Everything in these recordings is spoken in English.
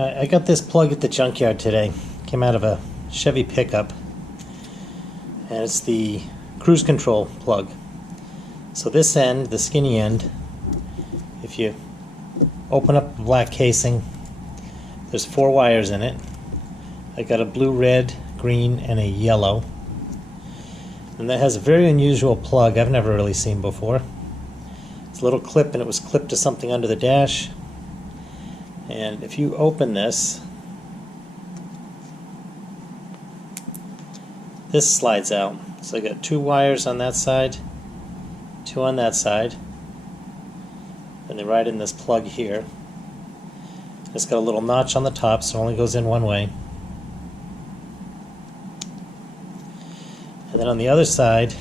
I got this plug at the junkyard today. Came out of a Chevy pickup, and it's the cruise control plug. So this end, the skinny end, if you open up the black casing, there's 4 wires in it. I got a blue, red, green, and a yellow. And that has a very unusual plug I've never really seen before. It's a little clip, and it was clipped to something under the dash. And if you open this, this slides out. So I got 2 wires on that side, 2 on that side, and they ride in this plug here. It's got a little notch on the top, so it only goes in one way. And then on the other side,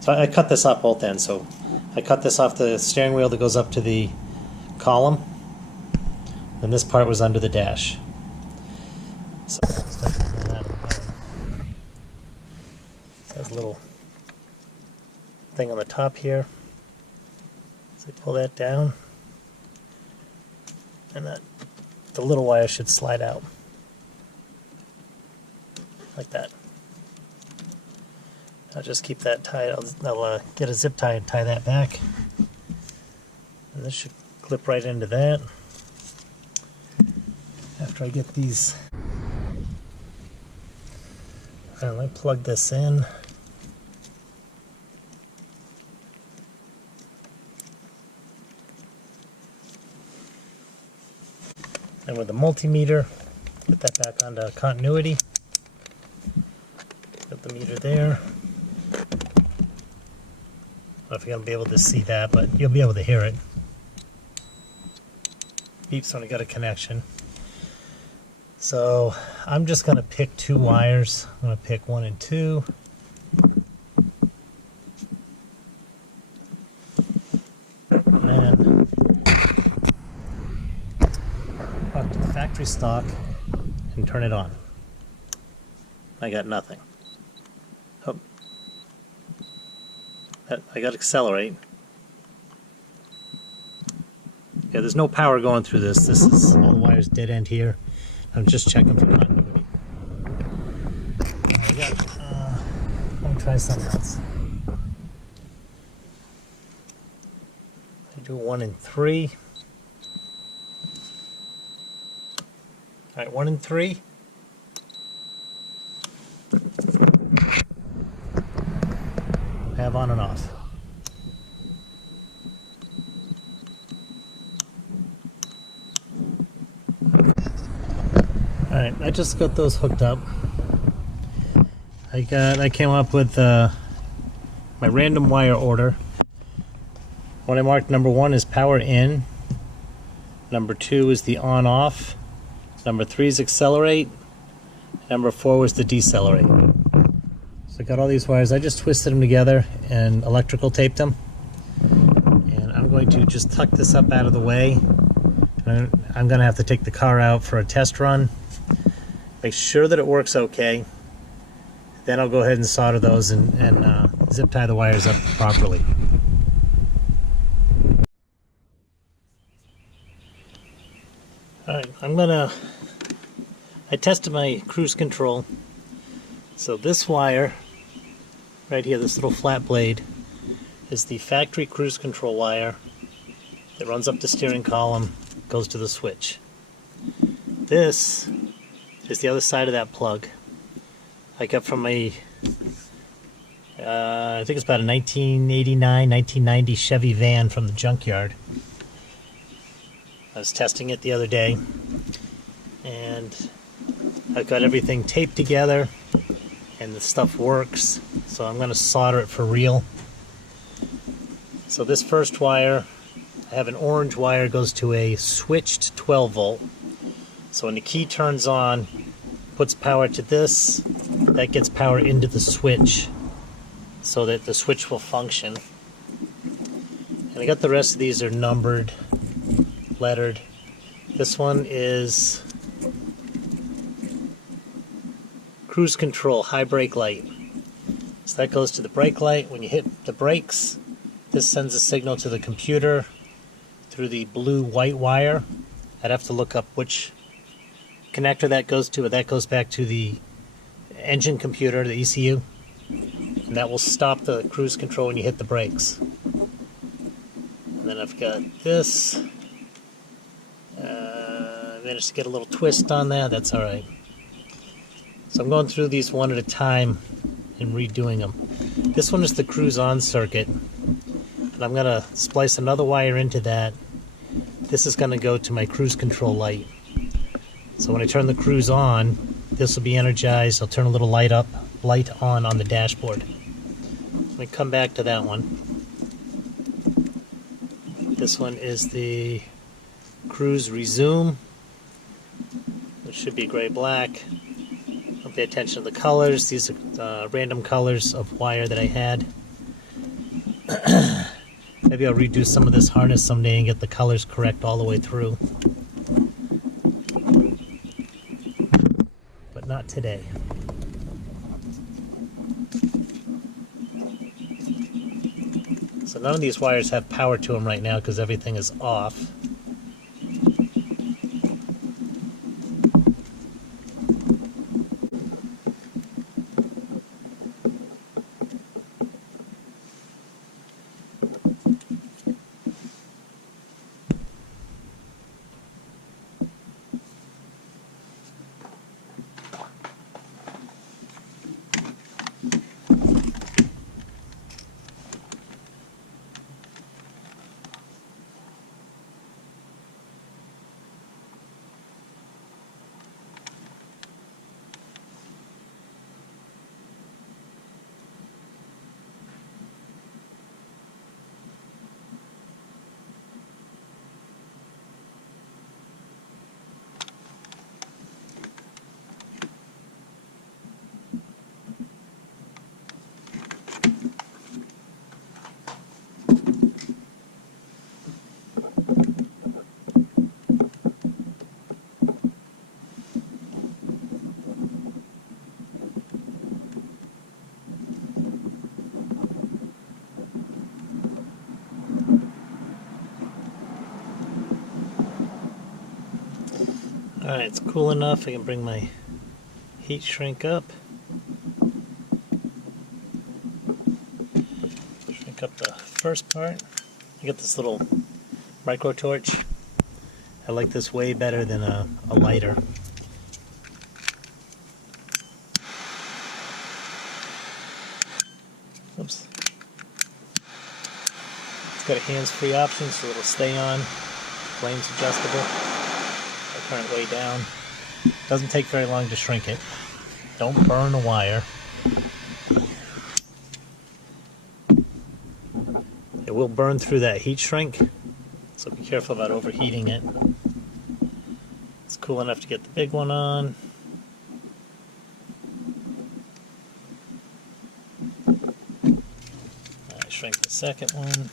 so I cut this off both ends. So I cut this off the steering wheel that goes up to the column, and this part was under the dash. So there's a little thing on the top here. So I pull that down, and the little wire should slide out like that. I'll just keep that tied. I'll get a zip tie and tie that back, and this should clip right into that. After I get these, and I plug this in. And with the multimeter, put that back onto continuity. Got the meter there. I don't know if you're going to be able to see that, but you'll be able to hear it. Beeps when I got a connection. So I'm just going to pick 2 wires. I'm going to pick 1 and 2. And then up to the factory stock and turn it on. I got nothing. Oh. I got to accelerate. Yeah, there's no power going through this. This is all the wires dead end here. I'm just checking for continuity. Let me try something else. I do 1 and 3. Alright, 1 and 3. Have on and off. Alright, I just got those hooked up. I came up with my random wire order. What I marked, number 1 is power in, number 2 is the on off, number 3 is accelerate, number 4 was the decelerate. So I got all these wires. I just twisted them together and electrical taped them. And I'm going to just tuck this up out of the way. And I'm going to have to take the car out for a test run. Make sure that it works okay. Then I'll go ahead and solder those and zip tie the wires up properly. Alright, I tested my cruise control. So this wire right here, this little flat blade, is the factory cruise control wire that runs up the steering column, goes to the switch. This is the other side of that plug. I got from a, I think it's about a 1989, 1990 Chevy van from the junkyard. I was testing it the other day, and I've got everything taped together, and the stuff works, so I'm going to solder it for real. So this first wire, I have an orange wire, goes to a switched 12 volt. So when the key turns on, puts power to this, that gets power into the switch so that the switch will function. And I got the rest of these are numbered, lettered. This one is cruise control, high brake light. So that goes to the brake light. When you hit the brakes, this sends a signal to the computer through the blue-white wire, I'd have to look up which connector that goes to, but that goes back to the engine computer, the ECU, and that will stop the cruise control when you hit the brakes. And then I've got this. Managed to get a little twist on that. That's all right. So I'm going through these one at a time and redoing them. This one is the cruise on circuit, and I'm going to splice another wire into that. This is going to go to my cruise control light. So when I turn the cruise on, this will be energized. I'll turn a little light on the dashboard. Let me come back to that one. This one is the cruise resume. It should be gray-black. Don't pay attention to the colors. These are random colors of wire that I had. Maybe I'll redo some of this harness someday and get the colors correct all the way through. But not today. So none of these wires have power to them right now because everything is off. Alright, it's cool enough. I can bring my heat shrink up. Shrink up the first part. I got this little micro torch. I like this way better than a lighter. Oops. It's got a hands-free option, so it'll stay on. Flame's adjustable. Turn it way down. Doesn't take very long to shrink it. Don't burn the wire. It will burn through that heat shrink, so be careful about overheating it. It's cool enough to get the big one on. I shrink the second one.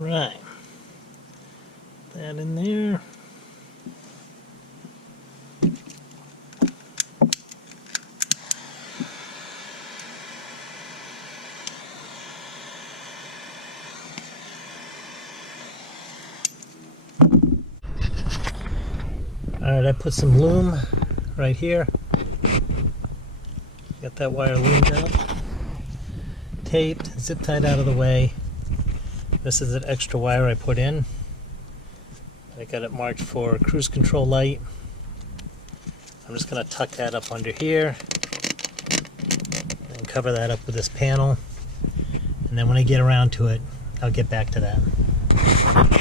Right, that in there. Alright, I put some loom right here. Got that wire loomed up, taped, zip tied out of the way. This is an extra wire I put in. I got it marked for cruise control light. I'm just going to tuck that up under here and cover that up with this panel. And then when I get around to it, I'll get back to that.